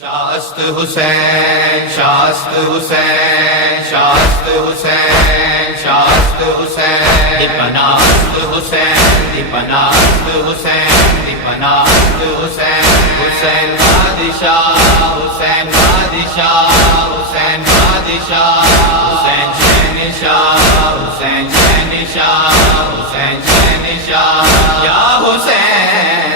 شاست حسین شاست حسین شاست حسین شاست حسین دیپناست حسین دیپناست حسین دیپناست حسین حسین بادشاہ حسین بادشاہ حسین بادشاہ حسین شہنشاہ حسین شہنشاہ حسین شہنشاہ یا حسین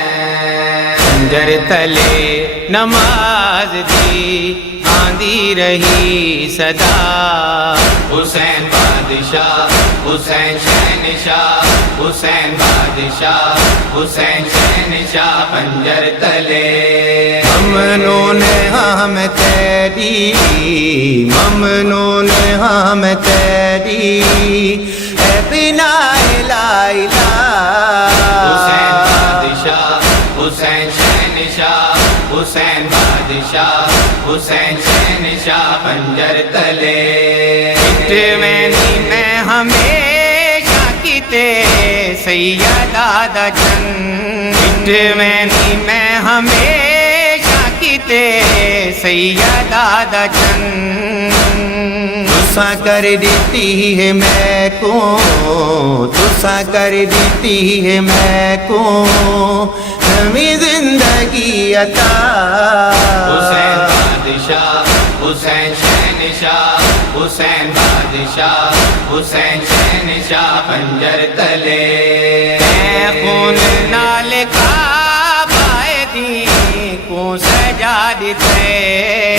خنجر تلے نماز دی آندی رہی صدا حسین بادشاہ حسین شہنشاہ حسین بادشاہ حسین شہنشاہ خنجر تلے ممنون ہم تیری ممنون ہم تیری اے بنا لا الہ حسین بادشاہ حسین شہنشاہ حسین بادشاہ حسین شہنشاہ خنجر تلے میں ہمیشہ کیتے سیدہ دا چند میں ہمیشہ کیتے سیدہ دا چند تسا کر دیتی ہے میں کو تسا کر دیتی ہے میں کو ہمیں زندگی عطا حسین بادشاہ حسین شہنشاہ حسین بادشاہ حسین شہنشاہ خنجر تلے اے خون نال کعبہ دین کو سجا دیتے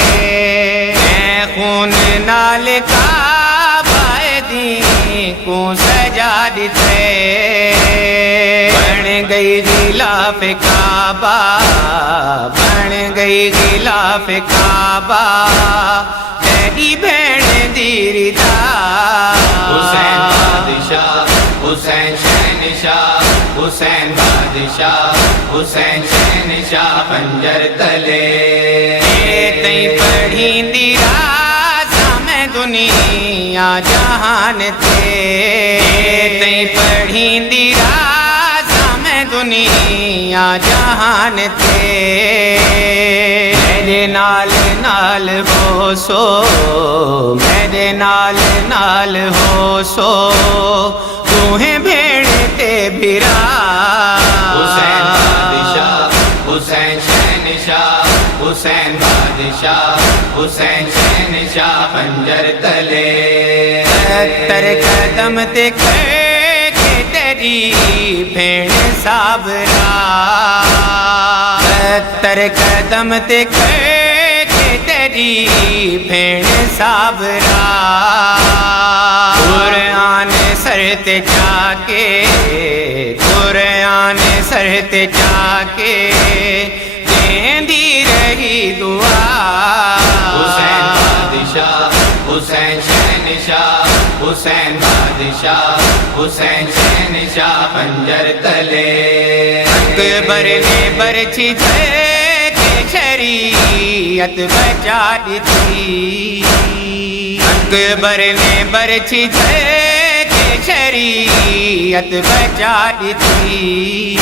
اے خون نال کعبہ دین کو سجا دیتے بن گئی غلاف کعبہ بن گئی غلاف کعبہ تیری بہن دی رضا حسین بادشاہ حسین شہنشاہ حسین بادشاہ حسین شہنشاہ خنجر تلے تئی پڑھی دی رازاں میں دنیا جہان تے تئی پڑھی دی دنیا جہان تے میرے نال نال ہو سو میرے نال نال ہو سو تمہیں بھیڑ تے بھرا حسین بادشاہ حسین شہنشاہ حسین بادشاہ حسین شہنشاہ خنجر تلے 70 قدم تے تیری بھیڑ صابرا 70 قدم تے تیری بھیڑ صابرا قرآن سر تے جا کے قرآن سر تے جا کے دیندی رہی دعا حسین بادشاہ حسین شہنشاہ حسین بادشاہ حسین شہنشاہ خنجر تلے اکبر نے برچھی کے شریعت بچا دی اکبر نے برچھی کے شریعت بچا دی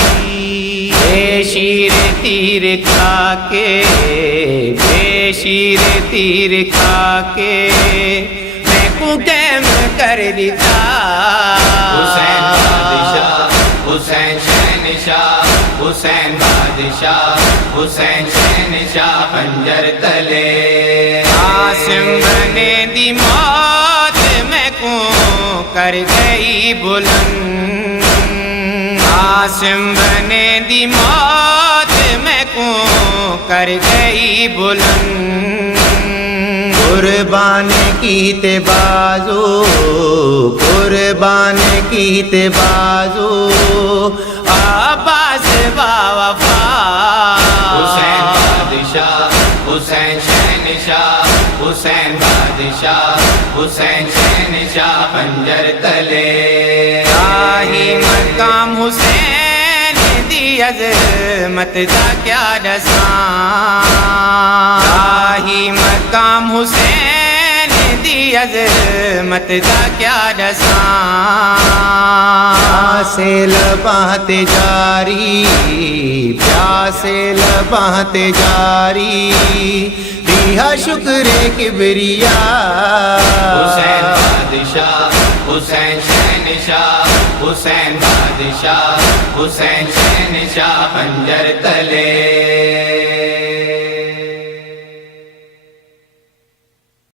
بے شیر تیر کھا کے بے شیر تیر کھا کے میں کو قیم کر دیتا حسین بادشاہ حسین شہنشاہ حسین بادشاہ حسین شہنشاہ خنجر تلے عاصم بنے دی موت میں کو کر گئی بلند عاصم بنے دی موت میں کو کر گئی بلند قربان کیتے بازو قربان کیتے بازو عباس با وفا حسین بادشاہ حسین شہنشاہ حسین بادشاہ حسین شہنشاہ خنجر تلے راہی مقام حسین دی عظمت دا کیا دساں راہی مقام حسین دی عظمت دا کیا دساں پیاسے لباں تے جاری پیاسے لباں تے جاری ریہا شکر کبریا حسین بادشاہ حسین شہنشاہ حسین بادشاہ حسین شہنشاہ خنجر تلے